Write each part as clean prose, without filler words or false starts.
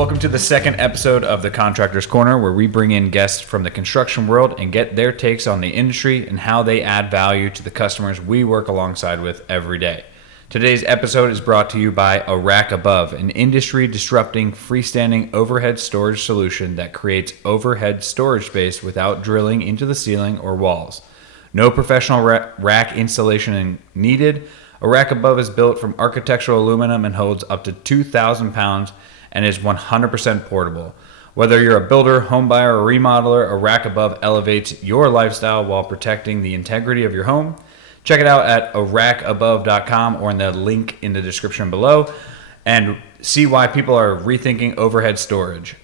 Welcome to the second episode of the Contractors Corner, where we bring in guests from the construction world and get their takes on the industry and how they add value to the customers we work alongside with every day. Today's episode is brought to you by A Rack Above, an industry-disrupting freestanding overhead storage solution that creates overhead storage space without drilling into the ceiling or walls. No professional rack installation needed. A Rack Above is built from architectural aluminum and holds up to 2,000 pounds and is 100% portable. Whether you're a builder, home buyer, or remodeler, A Rack Above elevates your lifestyle while protecting the integrity of your home. Check it out at arackabove.com or in the link in the description below and see why people are rethinking overhead storage.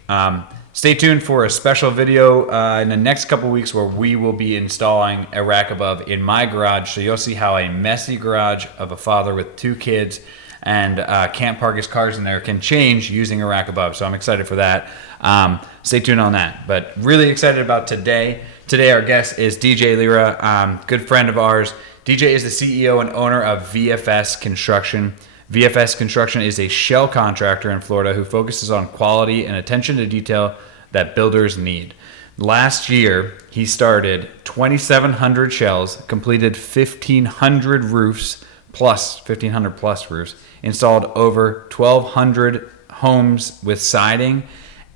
Stay tuned for a special video in the next couple weeks where we will be installing A Rack Above in my garage. So you'll see how a messy garage of a father with 2 kids and can't park his cars in there can change using A Rack Above. So I'm excited for that. Stay tuned on that. But really excited about today. Today our guest is DJ Lira, good friend of ours. DJ is the CEO and owner of VFS Construction. VFS Construction is a shell contractor in Florida who focuses on quality and attention to detail that builders need. Last year, he started 2,700 shells, completed 1,500 roofs, plus 1,500 plus roofs, installed over 1,200 homes with siding,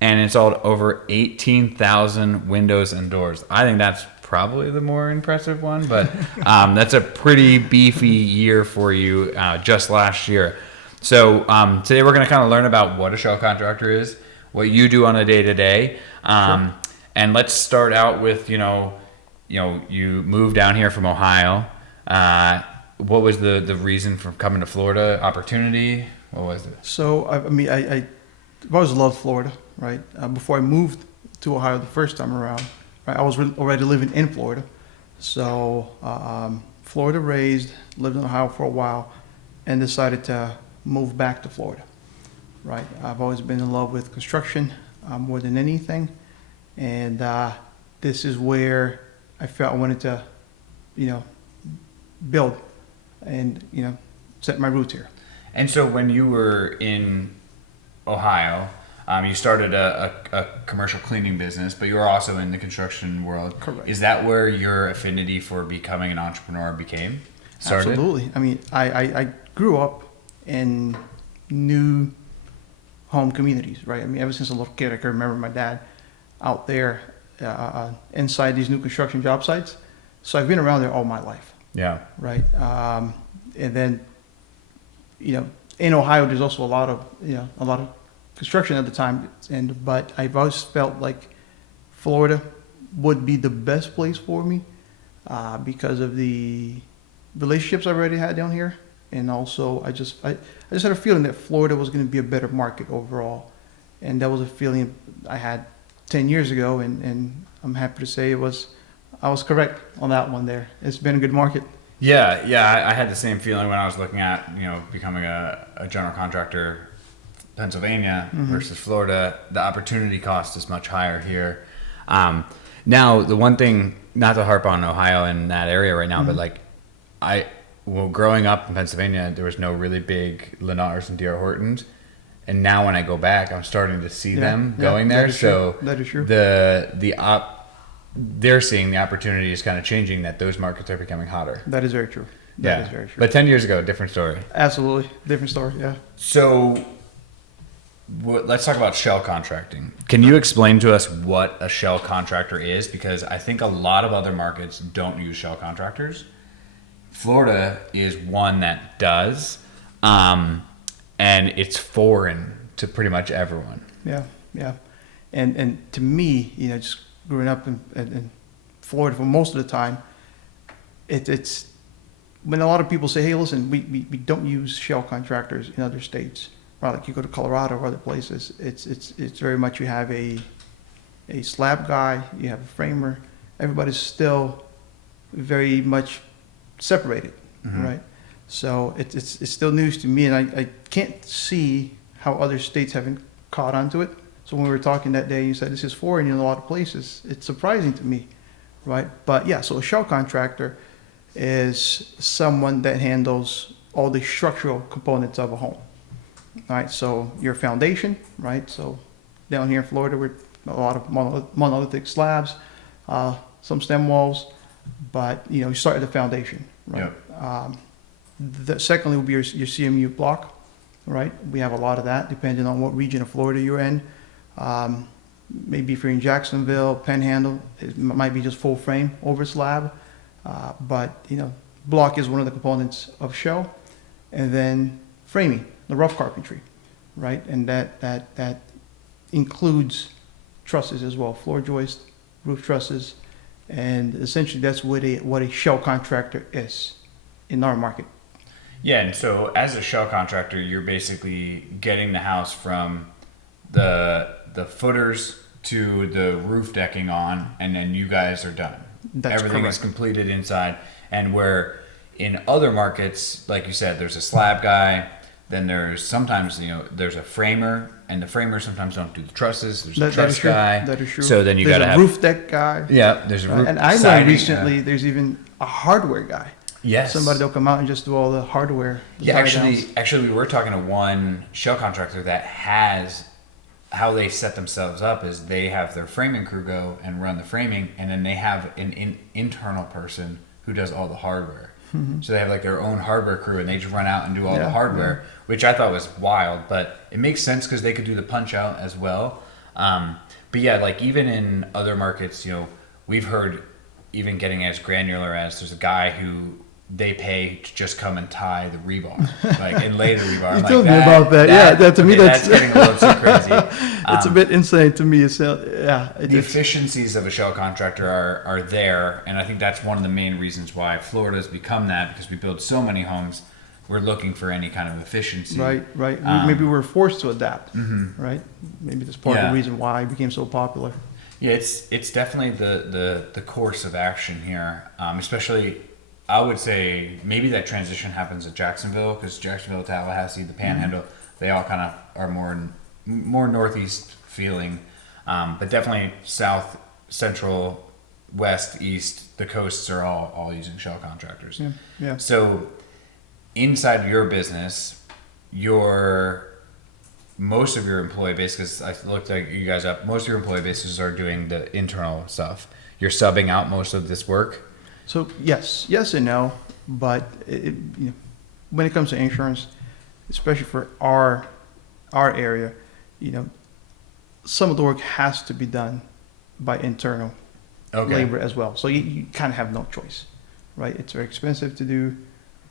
and installed over 18,000 windows and doors. I think that's probably the more impressive one, but that's a pretty beefy year for you just last year. So today we're going to kind of learn about what a shell contractor is, what you do on a day-to-day, Sure. And let's start out with you moved down here from Ohio. What was the reason for coming to Florida? Opportunity? What was it? So, I always loved Florida, right? Before I moved to Ohio the first time around, right, I was already living in Florida. So, Florida raised, lived in Ohio for a while, and decided to move back to Florida, right? I've always been in love with construction more than anything. And this is where I felt I wanted to, build and, set my roots here. And so when you were in Ohio, you started a commercial cleaning business, but you were also in the construction world. Correct. Is that where your affinity for becoming an entrepreneur started? Absolutely. I mean, I grew up in new home communities, right? I mean, ever since a little kid, I can remember my dad out there inside these new construction job sites. So I've been around there all my life. Yeah. Right. And then, in Ohio, there's also a lot of construction at the time. But I've always felt like Florida would be the best place for me because of the relationships I already had down here. And also, I just had a feeling that Florida was going to be a better market overall. And that was a feeling I had 10 years ago. And I'm happy to say I was correct on that one there. It's been a good market. Yeah. I had the same feeling when I was looking at, becoming a general contractor, Pennsylvania versus Florida. The opportunity cost is much higher here. Now, the one thing, not to harp on Ohio and that area right now, but growing up in Pennsylvania, there was no really big Lennars and D.R. Hortons. And now when I go back, I'm starting to see them going there. That is true. They're seeing the opportunity is kind of changing, that those markets are becoming hotter. That is very true. That is very true. But 10 years ago, different story. Absolutely. Different story, yeah. So let's talk about shell contracting. Can you explain to us what a shell contractor is? Because I think a lot of other markets don't use shell contractors. Florida is one that does, and it's foreign to pretty much everyone. Yeah. And to me, just growing up in Florida for most of the time, it's when a lot of people say, hey, listen, we don't use shell contractors in other states, right? Like you go to Colorado or other places, it's very much you have a slab guy, you have a framer, everybody's still very much separated, right? So it's still news to me, and I can't see how other states haven't caught onto it. So when we were talking that day, you said this is foreign in a lot of places. It's surprising to me, right? But yeah, so a shell contractor is someone that handles all the structural components of a home, right? So your foundation, right? So down here in Florida, we're a lot of monolithic slabs, some stem walls, but you start at the foundation, right? Secondly will be your CMU block, right? We have a lot of that, depending on what region of Florida you're in. Maybe if you're in Jacksonville, Panhandle, it might be just full frame over slab, but block is one of the components of shell, and then framing, the rough carpentry, right? And that includes trusses as well, floor joist, roof trusses, and essentially that's what a shell contractor is in our market. Yeah, and so as a shell contractor, you're basically getting the house from the footers to the roof decking on, and then you guys are done. That's Everything correct. is completed inside, and where in other markets, like you said, there's a slab guy, then there's sometimes there's a framer, and the framers sometimes don't do the trusses. There's a truss guy. That is true. So then you there's got to a have roof deck guy. Yeah, there's a roof. And I learned siding, recently there's even a hardware guy. Yes. Somebody that'll come out and just do all the hardware. Yeah, tie-downs. actually, we were talking to one shell contractor that has how they set themselves up is they have their framing crew go and run the framing, and then they have an internal person who does all the hardware. Mm-hmm. So they have like their own hardware crew, and they just run out and do all the Yeah, hardware, which I thought was wild, but it makes sense because they could do the punch out as well. But yeah, like even in other markets, we've heard even getting as granular as there's a guy who they pay to just come and tie the rebar, like and lay the rebar. You told me about that. Yeah, that to me that's getting a little too crazy. It's a bit insane to me. The efficiencies of a shell contractor are there, and I think that's one of the main reasons why Florida has become that, because we build so many homes. We're looking for any kind of efficiency. Right. Maybe we're forced to adapt. Mm-hmm. Right. Maybe that's part of the reason why it became so popular. Yeah, it's definitely the course of action here, especially. I would say maybe that transition happens at Jacksonville, because Jacksonville, Tallahassee, the Panhandle, they all kind of are more northeast feeling, but definitely south, central, west, east, the coasts are all using shell contractors. Yeah. So inside your business, most of your employee base, because I looked at you guys up, most of your employee bases are doing the internal stuff. You're subbing out most of this work. So yes and no, but when it comes to insurance, especially for our area, some of the work has to be done by internal labor as well. So you kind of have no choice, right? It's very expensive to do,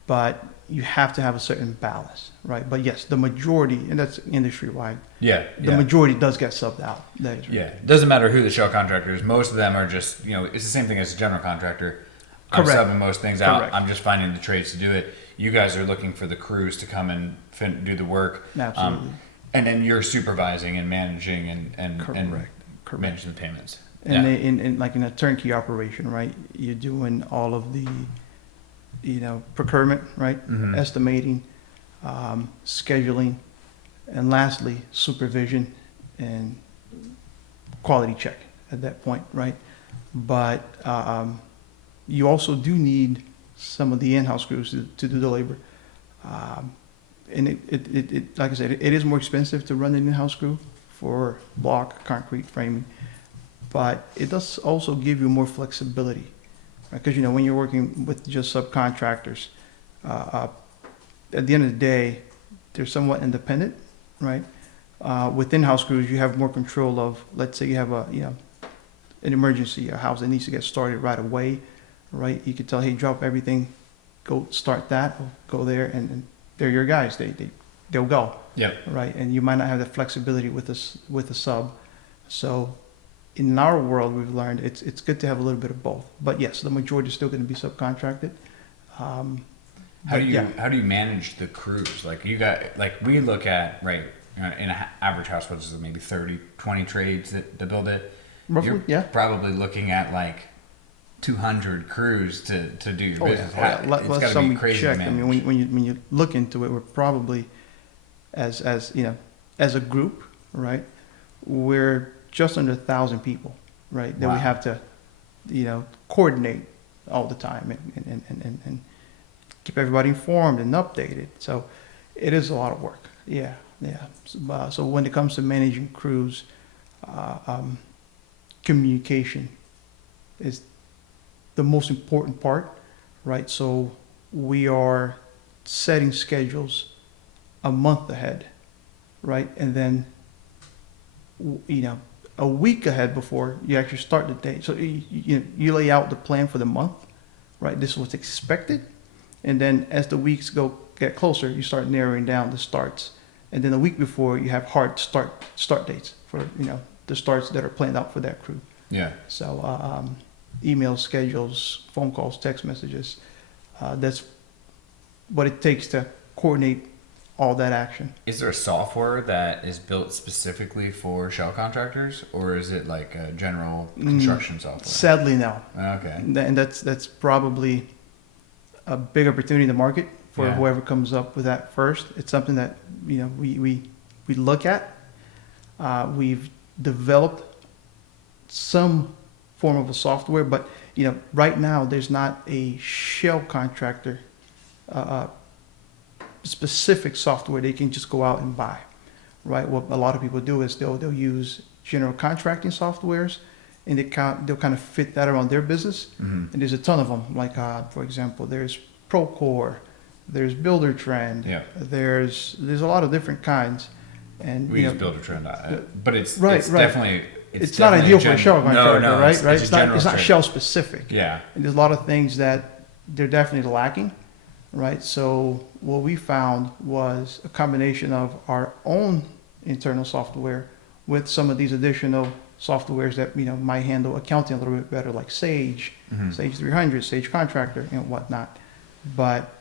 but you have to have a certain balance, right? But yes, the majority, and that's industry wide. The majority does get subbed out. That is right. Yeah, it doesn't matter who the shell contractor is. Most of them are just it's the same thing as a general contractor. Correct. I'm subbing most things out. Correct. I'm just finding the trades to do it. You guys are looking for the crews to come and do the work. Absolutely. And then you're supervising and managing and Correct. managing the payments. And in like in a turnkey operation, right? You're doing all of the, procurement, right? Mm-hmm. Estimating, scheduling, and lastly, supervision and quality check at that point, right? But you also do need some of the in-house crews to do the labor. And it like I said, it is more expensive to run an in-house crew for block, concrete framing, but it does also give you more flexibility, right? Because when you're working with just subcontractors, at the end of the day, they're somewhat independent, right? With in-house crews, you have more control of, let's say you have an emergency, a house that needs to get started right away, right? You could tell, hey, drop everything, go start that, go there, and they're your guys. They'll go. Yep. Right, and you might not have the flexibility with a sub. So, in our world, we've learned it's good to have a little bit of both. But yes, the majority is still going to be subcontracted. How do you manage the crews? Like we look at in an average house, what is it, maybe 30, 20 trades to build it. Roughly, You're probably looking at like 200 crews to do your business. It's got to be crazy to manage. I mean, when you look into it, we're probably as a group, right? We're just under 1,000 people, right? That we have to, coordinate all the time and keep everybody informed and updated. So it is a lot of work. Yeah. So when it comes to managing crews, communication is the most important part, right? So we are setting schedules a month ahead, right? And then, a week ahead before you actually start the day. So you lay out the plan for the month, right? This is what's expected. And then as the weeks get closer, you start narrowing down the starts. And then a week before, you have hard start dates for, the starts that are planned out for that crew. Yeah. So email schedules, phone calls, text messages, that's what it takes to coordinate all that action. Is there a software that is built specifically for shell contractors, or is it like a general construction software? Sadly, no. Okay. And that's probably a big opportunity in the market for whoever comes up with that first. It's something that we look at. We've developed some form of a software, but right now there's not a shell contractor specific software they can just go out and buy, right? What a lot of people do is they'll use general contracting softwares, and they'll kind of fit that around their business. Mm-hmm. And there's a ton of them. Like for example, there's Procore, there's Builder Trend. Yeah. There's a lot of different kinds, and We use Builder Trend, but it's right. definitely it's not ideal for a shell contractor, no, right? It's It's not trend. shell specific. Yeah. And there's a lot of things that they're definitely lacking, right? So what we found was a combination of our own internal software with some of these additional softwares that might handle accounting a little bit better, like Sage, Mm-hmm. Sage 300, Sage Contractor, and whatnot. But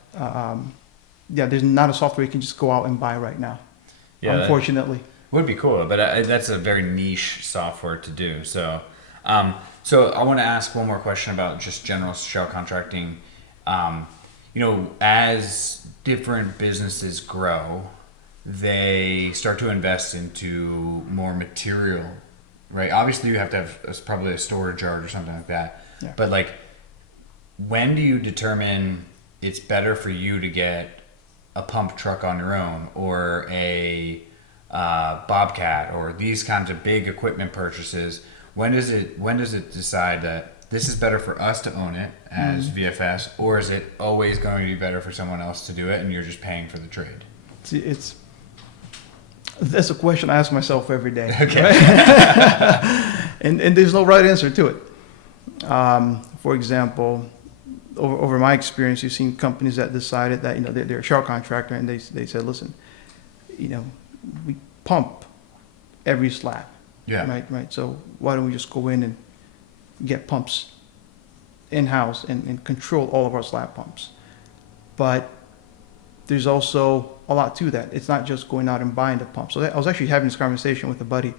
there's not a software you can just go out and buy right now. Yeah, unfortunately. Would be cool, but that's a very niche software to do. So, so I want to ask one more question about just general shell contracting. As different businesses grow, they start to invest into more material, right? Obviously, you have to have probably a storage yard or something like that. Yeah. But like, when do you determine it's better for you to get a pump truck on your own, or a Bobcat, or these kinds of big equipment purchases? When does it decide that this is better for us to own it as VFS, or is it always going to be better for someone else to do it and you're just paying for the trade? See, that's a question I ask myself every day. Okay. Right? and there's no right answer to it. For example, over my experience, you've seen companies that decided that they're a shell contractor, and they said, listen, we pump every slab. Yeah. Right. So why don't we just go in and get pumps in-house and control all of our slab pumps? But there's also a lot to that. It's not just going out and buying the pump. So I was actually having this conversation with a buddy.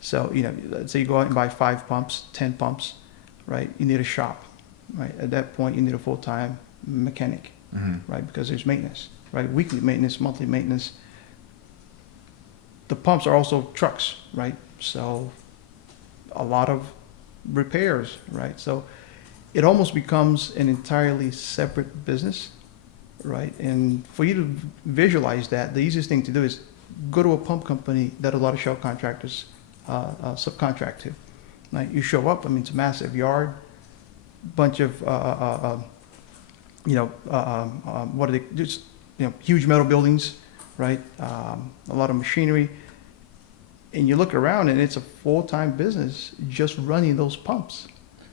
So, let's say you go out and buy 5 pumps, 10 pumps, right? You need a shop, right? At that point, you need a full-time mechanic, Mm-hmm. right? Because there's maintenance, right? Weekly maintenance, monthly maintenance. The pumps are also trucks, right? So a lot of repairs, right? So it almost becomes an entirely separate business, right? And for you to visualize that, the easiest thing to do is go to a pump company that a lot of shell contractors subcontract to. Right? You show up, it's a massive yard, bunch of, what are they, just, huge metal buildings, right? A lot of machinery. And you look around and it's a full-time business just running those pumps,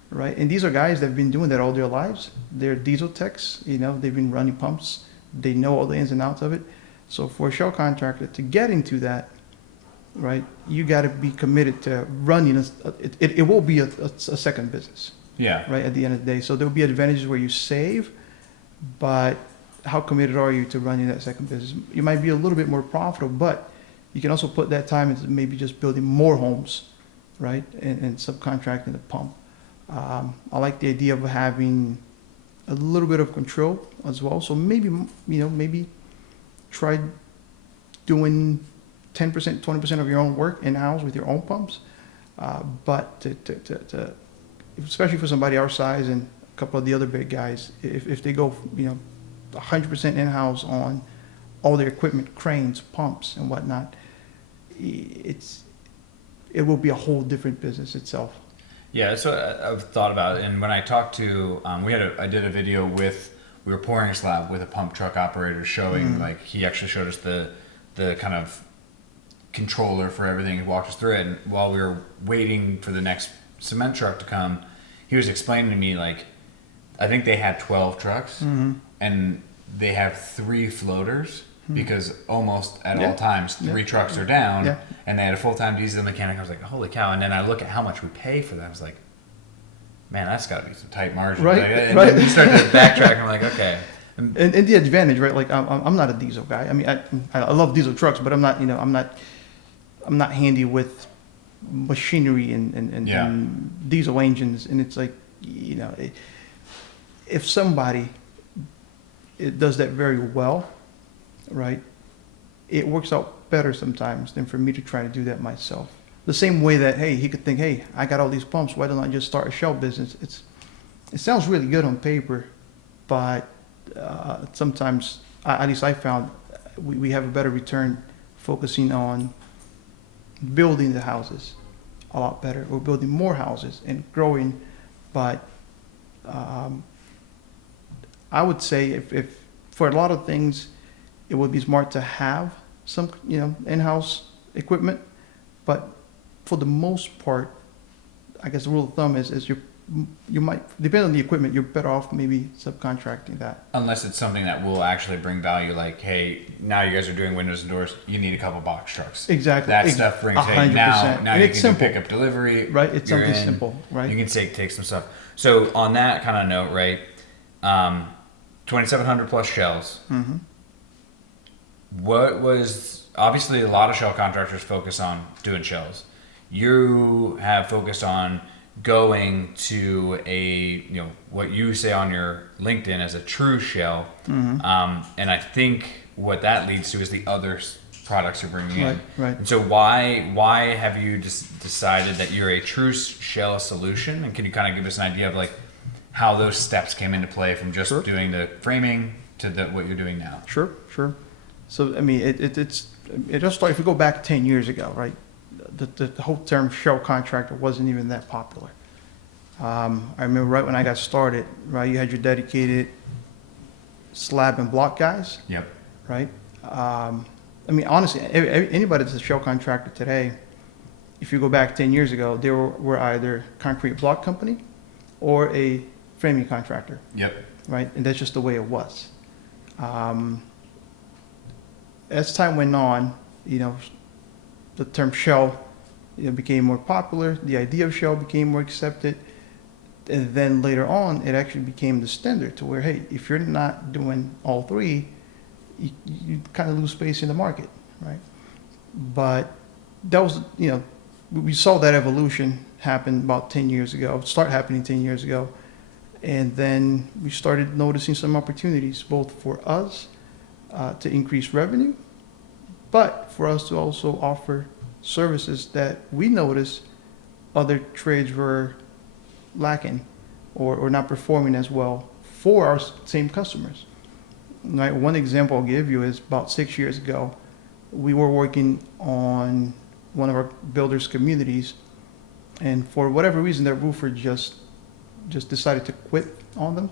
right? And these are guys that have been doing that all their lives. They're diesel techs, they've been running pumps. They know all the ins and outs of it. So for a shell contractor to get into that, right, you got to be committed to running. It will be a second business, Yeah. right, at the end of the day. So there will be advantages where you save, but how committed are you to running that second business? You might be a little bit more profitable, but you can also put that time into maybe just building more homes, right, and subcontracting the pump. I like the idea of having a little bit of control as well. So maybe try doing 10%, 20% of your own work in-house with your own pumps. But to especially for somebody our size and a couple of the other big guys, if they go 100% in-house on all their equipment, cranes, pumps, and whatnot, it's it will be a whole different business itself. Yeah, that's what I've thought about. And when I talked to, I did a video we were pouring a slab with a pump truck operator showing, like, he actually showed us the kind of controller for everything. He walked us through it. And while we were waiting for the next cement truck to come, he was explaining to me, like, I think they had 12 trucks and they have 3 floaters because almost at all times 3 trucks are down and they had a full-time diesel mechanic. I was like, holy cow. And then I look at how much we pay for that. I was like, man, that's got to be some tight margin. Right, Like, and right. then you start to backtrack and I'm like, okay. And the advantage, right? Like I'm not a diesel guy. I mean, I love diesel trucks, but I'm not, you know, I'm not handy with machinery and diesel engines. And it's like, you know, if somebody does that very well, right, it works out better sometimes than for me to try to do that myself. The same way that, hey, he could think, hey, I got all these pumps, why don't I just start a shell business? It sounds really good on paper, but sometimes, at least I found, we have a better return focusing on building the houses a lot better. We're building more houses and growing, but I would say if for a lot of things, it would be smart to have some, you know, in-house equipment, but for the most part, I guess the rule of thumb is you might, depending on the equipment, you're better off maybe subcontracting that. Unless it's something that will actually bring value, like, hey, now you guys are doing windows and doors, you need a couple box trucks. Exactly. That stuff brings, hey, 100%. now And you it's can do simple. pick up delivery. Right, it's you're something in, simple, right? You can take some stuff. So on that kind of note, right, 2,700 plus shells. Mm-hmm. What was, obviously a lot of shell contractors focus on doing shells. You have focused on going to a, you know, what you say on your LinkedIn as a true shell. And I think what that leads to is the other products you're bringing in. Right. And so why have you just decided that you're a true shell solution? And can you kind of give us an idea of, like, how those steps came into play from just doing the framing to what you're doing now? Sure. So, I mean, it just started, if we go back 10 years ago, right, the whole term shell contractor wasn't even that popular. I remember right when I got started, right, you had your dedicated slab and block guys. Yep. Right? I mean, honestly, anybody that's a shell contractor today, if you go back 10 years ago, they were either concrete block company or a framing contractor. Yep. Right? And that's just the way it was. As time went on, you know, the term shell, you know, became more popular. The idea of shell became more accepted. And then later on, it actually became the standard to where, hey, if you're not doing all 3, you kind of lose space in the market, right? But that was, you know, we saw that evolution happen about 10 years ago, start happening 10 years ago. And then we started noticing some opportunities, both for us to increase revenue, but for us to also offer services that we noticed other trades were lacking or not performing as well for our same customers. Right? One example I'll give you is about 6 years ago, we were working on one of our builders' communities, and for whatever reason, their roofer just decided to quit on them,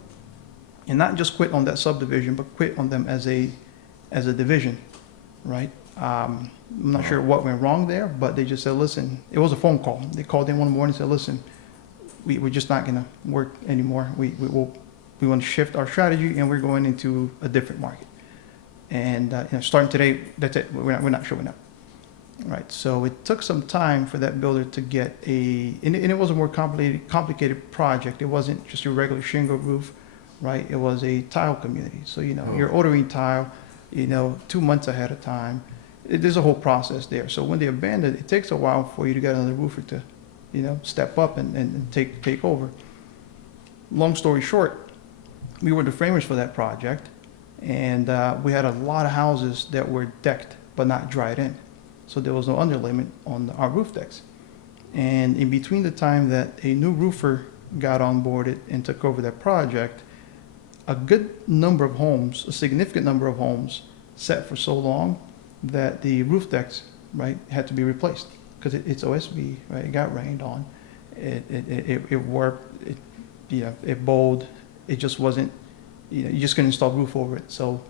and not just quit on that subdivision, but quit on them as a division, right? I'm not sure what went wrong there, but they just said, listen, it was a phone call. They called in one morning and said, listen, we're just not going to work anymore. We want to shift our strategy, and we're going into a different market. And you know, starting today, that's it. We're not showing up. Right. So it took some time for that builder to get and it was a more complicated project. It wasn't just your regular shingle roof, right? It was a tile community. So, you know, you're ordering tile, you know, 2 months ahead of time. There's a whole process there. So when they abandon it takes a while for you to get another roofer to, you know, step up and take over. Long story short, we were the framers for that project, and we had a lot of houses that were decked but not dried in. So there was no underlayment on our roof decks. And in between the time that a new roofer got onboarded and took over that project, a good number of homes, a significant number of homes, sat for so long that the roof decks, right, had to be replaced because it's OSB, right? It got rained on. It warped. It bowed. It just wasn't. You just couldn't install roof over it. So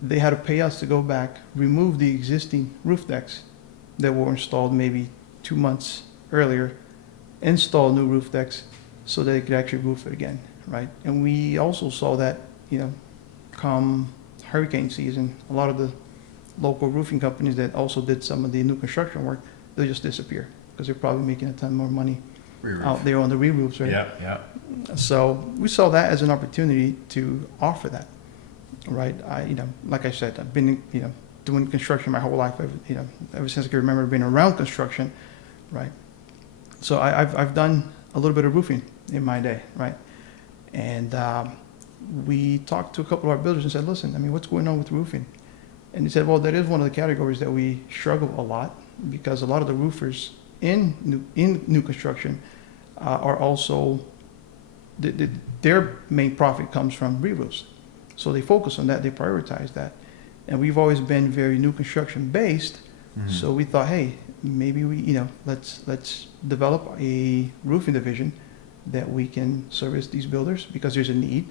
they had to pay us to go back, remove the existing roof decks that were installed maybe 2 months earlier, install new roof decks so they could actually roof it again, right? And we also saw that, come hurricane season, a lot of the local roofing companies that also did some of the new construction work, they just disappear because they're probably making a ton more money out there on the re-roofs, right? Yeah. So we saw that as an opportunity to offer that, right? Like I said, I've been, doing construction my whole life, ever since I can remember being around construction, right? So I've done a little bit of roofing in my day, right? And we talked to a couple of our builders and said, listen, what's going on with roofing? And he said, well, that is one of the categories that we struggle a lot because a lot of the roofers in new construction are also, their main profit comes from re-roofs. So they focus on that, they prioritize that. And we've always been very new construction based. Mm-hmm. So we thought, hey, maybe let's develop a roofing division that we can service these builders because there's a need.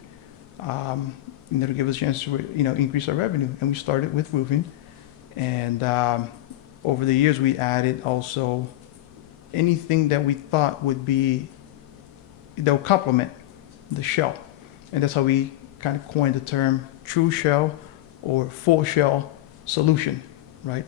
To give us a chance to increase our revenue. And we started with roofing, and over the years we added also anything that we thought would complement the shell, and that's how we kind of coined the term true shell or full shell solution, right?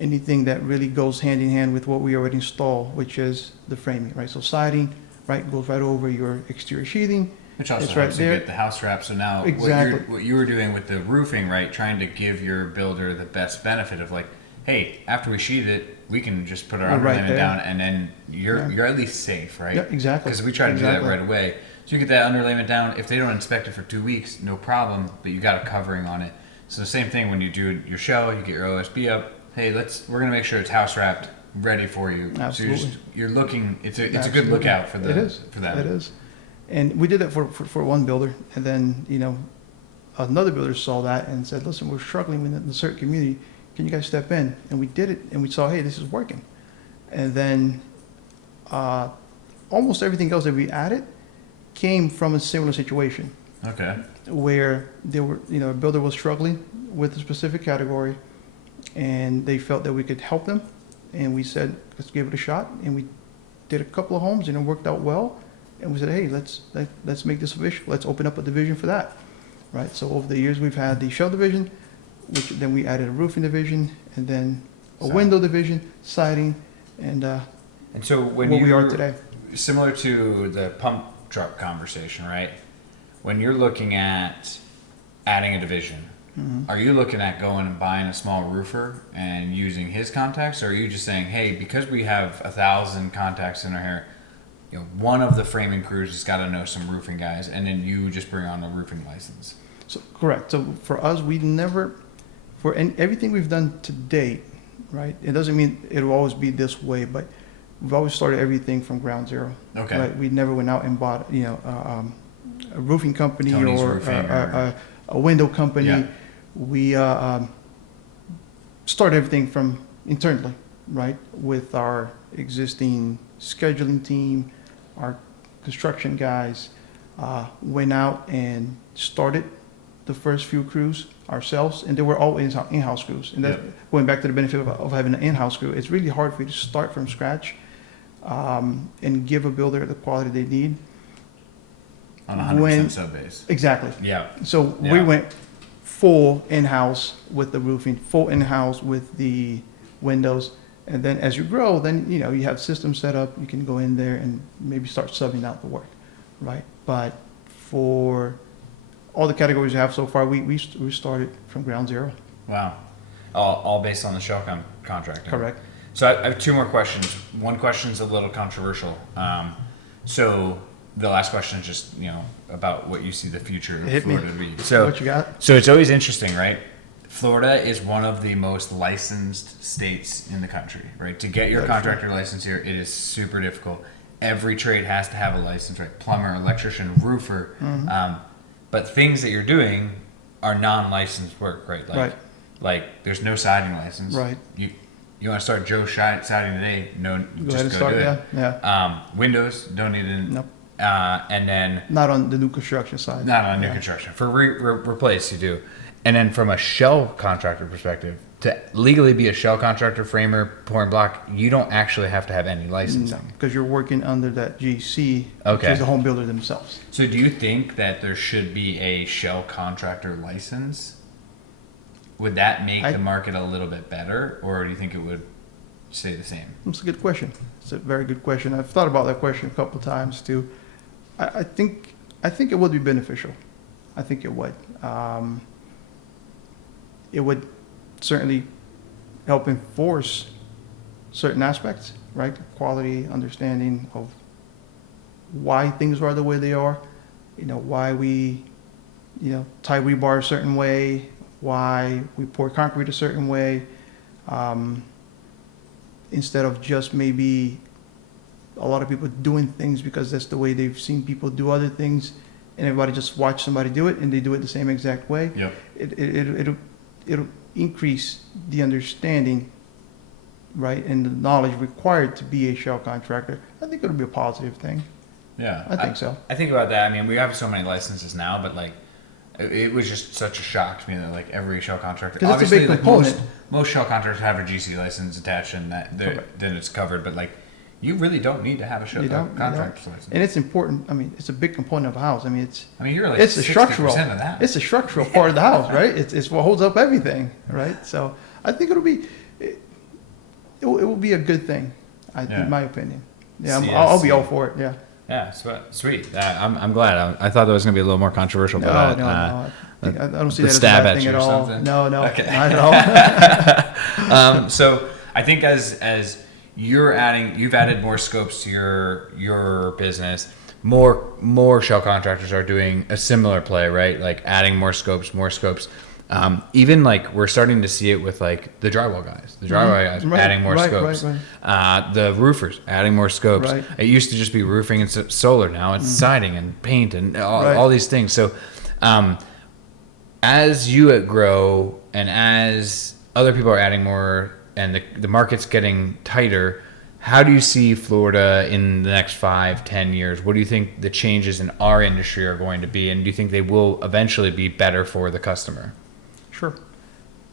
Anything that really goes hand in hand with what we already installed, which is the framing, right? So siding, right, goes right over your exterior sheathing. Which also It's helps right you there. get the house wrap. So now Exactly. what you were doing with the roofing, right, trying to give your builder the best benefit of like, hey, after we sheathe it, we can just put our We're right underlayment there. down and then you're at least safe, right? Yeah, exactly. Because we try to do that right away. So you get that underlayment down. If they don't inspect it for 2 weeks, no problem, but you got a covering on it. So the same thing when you do your shell, you get your OSB up. Hey, we're gonna make sure it's house wrapped, ready for you. Absolutely. So you're looking. It's a good Absolutely. lookout for It is. for that. It is. And we did that for one builder, and then another builder saw that and said, listen, we're struggling in the certain community, can you guys step in? And we did it, and we saw, hey, this is working. And then almost everything else that we added came from a similar situation Okay. where a builder was struggling with a specific category, and they felt that we could help them, and we said, let's give it a shot. And we did a couple of homes, and it worked out well. And we said, hey, let's make this official. Let's open up a division for that, right? So over the years, we've had the shell division, which then we added a roofing division, and then a window division, siding, and so when what we are today. Similar to the pump truck conversation, right? When you're looking at adding a division, are you looking at going and buying a small roofer and using his contacts, or are you just saying, hey, because we have 1,000 contacts in our hair, one of the framing crews has got to know some roofing guys, and then you just bring on a roofing license? So correct. So for us, we never, everything we've done to date, right? It doesn't mean it'll always be this way, but we've always started everything from ground zero. Okay. Right? We never went out and bought, a roofing company Tony's or Roofing a window company. Yeah. We started everything from internally, right? With our existing scheduling team, our construction guys, went out and started the first few crews ourselves, and they were all in-house crews. And that's going back to the benefit of having an in-house crew. It's really hard for you to start from scratch and give a builder the quality they need. On 100% sub base. Exactly. Yeah. So we went full in-house with the roofing, full in-house with the windows. And then as you grow, then, you have systems set up, you can go in there and maybe start subbing out the work, right? But for all the categories we have so far, we started from ground zero. Wow. All based on the shell contracting. Correct. So I have two more questions. One question's a little controversial. So the last question is just, about what you see the future of Florida to be. So what you got? So it's always interesting, right? Florida is one of the most licensed states in the country, right? To get your contractor license here, it is super difficult. Every trade has to have a license, right? Plumber, electrician, roofer. But things that you're doing are non-licensed work, right? Like there's no siding license. Right. you want to start Joe siding today? No, Go just ahead and go start, do it. yeah. Windows don't need an. Nope. And then Not on the new construction side. not on new construction. For replace, you do. And then from a shell contractor perspective, to legally be a shell contractor, framer, pouring block, you don't actually have to have any licensing. No, because you're working under that GC, which Okay. is the home builder themselves. So do you think that there should be a shell contractor license? Would that make the market a little bit better, or do you think it would stay the same? That's a good question. It's a very good question. I've thought about that question a couple of times too. I think it would be beneficial. I think it would. It would certainly help enforce certain aspects, right? Quality, understanding of why things are the way they are, why we, tie rebar a certain way, why we pour concrete a certain way, instead of just maybe a lot of people doing things because that's the way they've seen people do other things, and everybody just watch somebody do it and they do it the same exact way. Yep. It'll increase the understanding, right, and the knowledge required to be a shell contractor. I think it'll be a positive thing. Yeah, I think so. I think about that. I mean, we have so many licenses now, but like, it was just such a shock to me that like every shell contractor, 'Cause it's a big like component. most shell contractors have a GC license attached, and then it's covered. But like, you really don't need to have a shell You don't. contractor's license. And it's important. I mean, it's a big component of a house. I mean, you're like it's a 60% structural. of that. It's a structural part of the house, right? It's what holds up everything, right? So I think it will be a good thing, in my opinion. Yeah, I'll be all for it. Yeah. Yeah, sweet. I'm glad. I thought that was going to be a little more controversial. No, but, no. I don't see the that as a stab bad at thing you at or all. something? No, Okay. not at all. So I think as you've added more scopes to your business. More shell contractors are doing a similar play, right? Like adding more scopes. Even like we're starting to see it with like the drywall guys. The drywall guys Right, adding more right, scopes. right. The roofers adding more scopes. Right. It used to just be roofing and solar. Now it's siding and paint and all these things. So as you grow and as other people are adding more and the market's getting tighter, how do you see Florida in the next 5-10 years? What do you think the changes in our industry are going to be? And do you think they will eventually be better for the customer? Sure.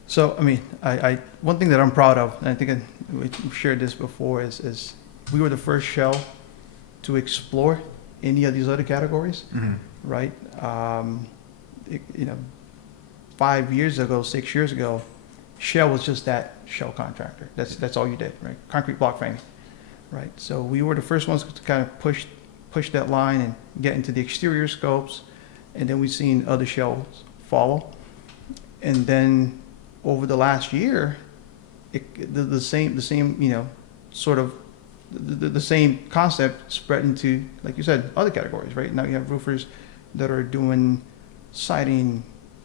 So, I mean, I one thing that I'm proud of, and I think we've shared this before, is we were the first shell to explore any of these other categories, right? 5 years ago, 6 years ago, shell was just that shell contractor. That's all you did, right? Concrete block framing, right? So we were the first ones to kind of push that line and get into the exterior scopes, and then we've seen other shells follow. And then over the last year, the same sort of the same concept spread into, like you said, other categories, right? Now you have roofers that are doing siding,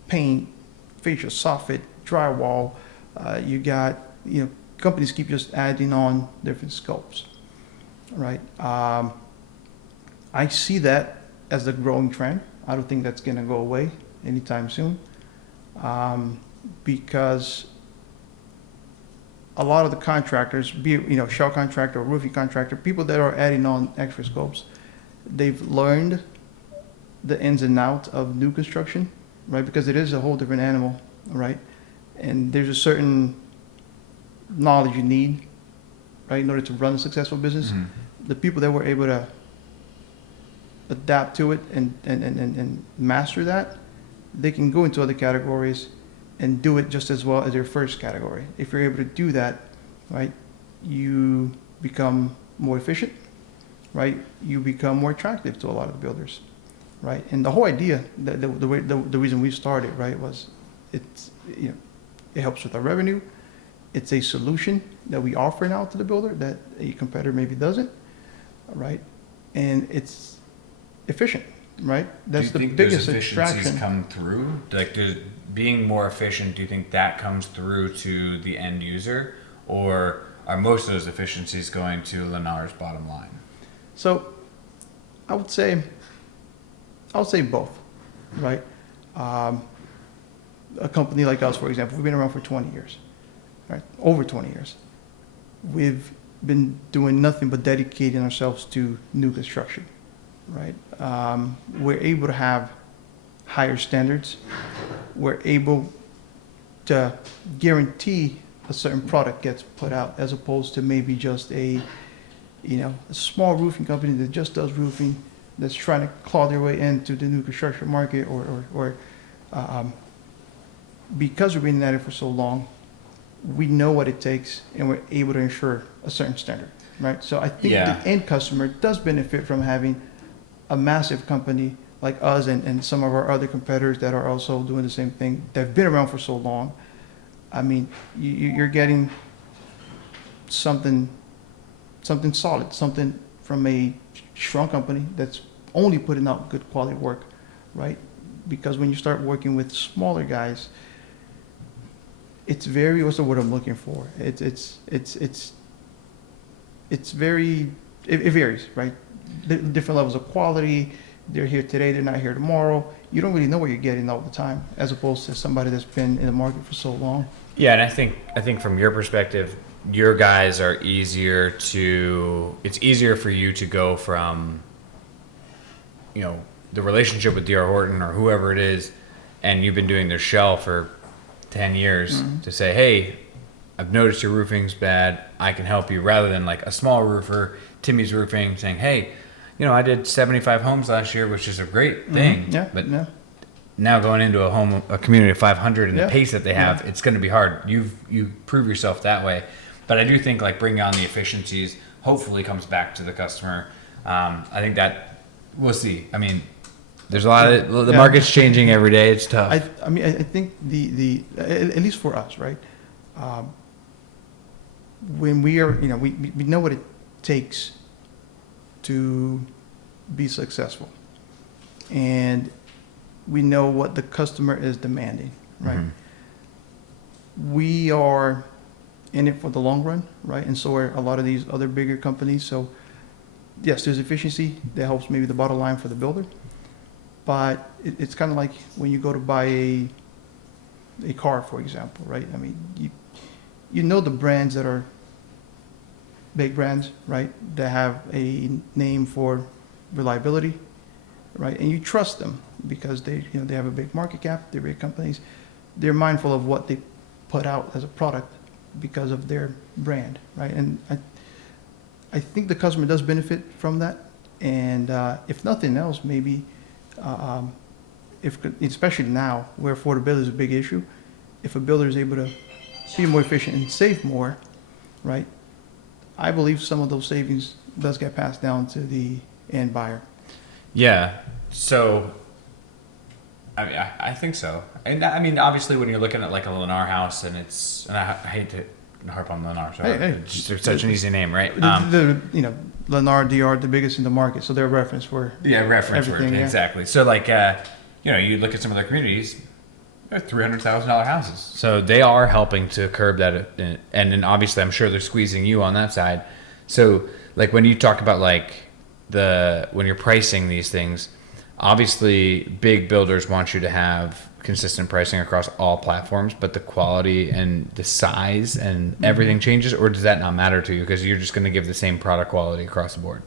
paint, fascia, soffit, drywall. You got, companies keep just adding on different scopes, right? I see that as a growing trend. I don't think that's going to go away anytime soon. Because a lot of the contractors, be it, shell contractor or roofing contractor, people that are adding on extra scopes, they've learned the ins and outs of new construction, right? Because it is a whole different animal, right? And there's a certain knowledge you need, right, in order to run a successful business. The people that were able to adapt to it and master that, they can go into other categories and do it just as well as their first category. If you're able to do that, right, you become more efficient, right? You become more attractive to a lot of the builders, right? And the whole idea, the reason we started, right, was it helps with our revenue. It's a solution that we offer now to the builder that a competitor maybe doesn't, right? And it's efficient, right? That's the biggest attraction. Come through? Like, being more efficient, do you think that comes through to the end user, or are most of those efficiencies going to Lennar's bottom line? So, I would say both, right? A company like us, for example, we've been around for 20 years, right? Over 20 years. we've been doing nothing but dedicating ourselves to new construction, right? We're able to have higher standards. We're able to guarantee a certain product gets put out, as opposed to maybe just a small roofing company that just does roofing, that's trying to claw their way into the new construction market, or because we've been at it for so long, we know what it takes, and we're able to ensure a certain standard, right? So I think Yeah. the end customer does benefit from having a massive company like us, and some of our other competitors that are also doing the same thing, that have been around for so long. I mean, you're getting something solid, something from a strong company that's only putting out good quality work, right? Because when you start working with smaller guys, it's very, what's the word I'm looking for? It's very, it varies, right? Different levels of quality. They're here today, they're not here tomorrow. You don't really know what you're getting all the time, as opposed to somebody that's been in the market for so long. Yeah, and I think from your perspective, your guys are easier to. It's easier for you to go from, the relationship with D.R. Horton or whoever it is, and you've been doing their shell for 10 years to say, hey, I've noticed your roofing's bad, I can help you, rather than like a small roofer, Timmy's Roofing, saying, hey, I did 75 homes last year, which is a great thing. Yeah, but yeah. now going into a community of 500 and Yeah. the pace that they have, it's going to be hard. You prove yourself that way. But I do think like bringing on the efficiencies hopefully comes back to the customer. I think that we'll see. I mean, there's a lot of the market's changing every day. It's tough. I mean, I think the at least for us, right? When we are, we know what it takes to be successful, and we know what the customer is demanding, right? We are in it for the long run, right? And so are a lot of these other bigger companies. So yes, there's efficiency that helps maybe the bottom line for the builder, but it's kind of like when you go to buy a car, for example, right? I mean, you know the brands that are big brands, right? That have a name for reliability, right? And you trust them because they have a big market cap, they're big companies. They're mindful of what they put out as a product because of their brand, right? And I think the customer does benefit from that. And if nothing else, maybe, especially now where affordability is a big issue, if a builder is able to be more efficient and save more, right? I believe some of those savings does get passed down to the end buyer. Yeah. So, I think so. And I mean, obviously, when you're looking at like a Lennar house, and I hate to harp on Lennar, so it's just such an easy name, right? Lennar, DR, the biggest in the market, so they're a reference for reference word, everything, yeah. exactly. So like, you look at some of their communities, they're $300,000 houses, so they are helping to curb that, and then obviously, I'm sure they're squeezing you on that side. So like when you talk about like when you're pricing these things, obviously big builders want you to have consistent pricing across all platforms, but the quality and the size and everything changes, or does that not matter to you because you're just going to give the same product quality across the board?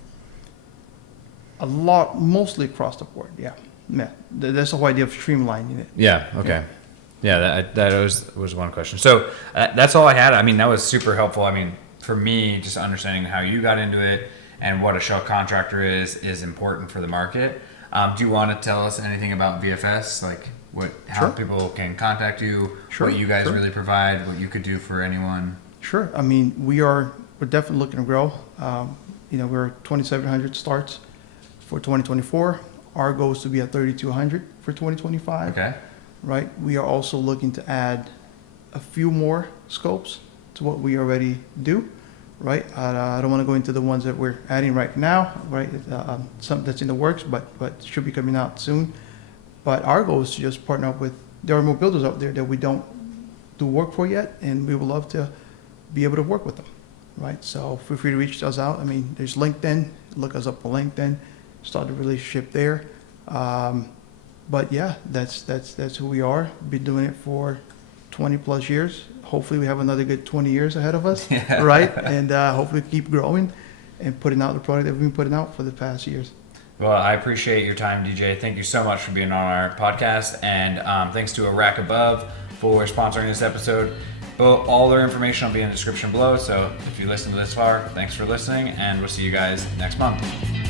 Mostly across the board, yeah. That's the whole idea of streamlining it. Yeah. Okay. Yeah. That was one question. So that's all I had. I mean, that was super helpful. I mean, for me, just understanding how you got into it and what a shell contractor is important for the market. Do you want to tell us anything about VFS? Like how people can contact you, what you guys really provide, what you could do for anyone? Sure. I mean, we're definitely looking to grow. We're 2,700 starts for 2024. Our goal is to be at 3,200 for 2025. Okay. Right. We are also looking to add a few more scopes to what we already do. Right. I don't want to go into the ones that we're adding right now. Right. Something that's in the works, but should be coming out soon. But our goal is to just partner up with. There are more builders out there that we don't do work for yet, and we would love to be able to work with them. Right. So feel free to reach us out. I mean, there's LinkedIn. Look us up on LinkedIn. Start a relationship there. But yeah, that's who we are. Been doing it for 20 plus years. hopefully we have another good 20 years ahead of us, Yeah. right? And hopefully keep growing and putting out the product that we've been putting out for the past years. Well, I appreciate your time, DJ. Thank you so much for being on our podcast, and thanks to A Rack Above for sponsoring this episode. All their information will be in the description below, so if you listen to this far, thanks for listening, and we'll see you guys next month.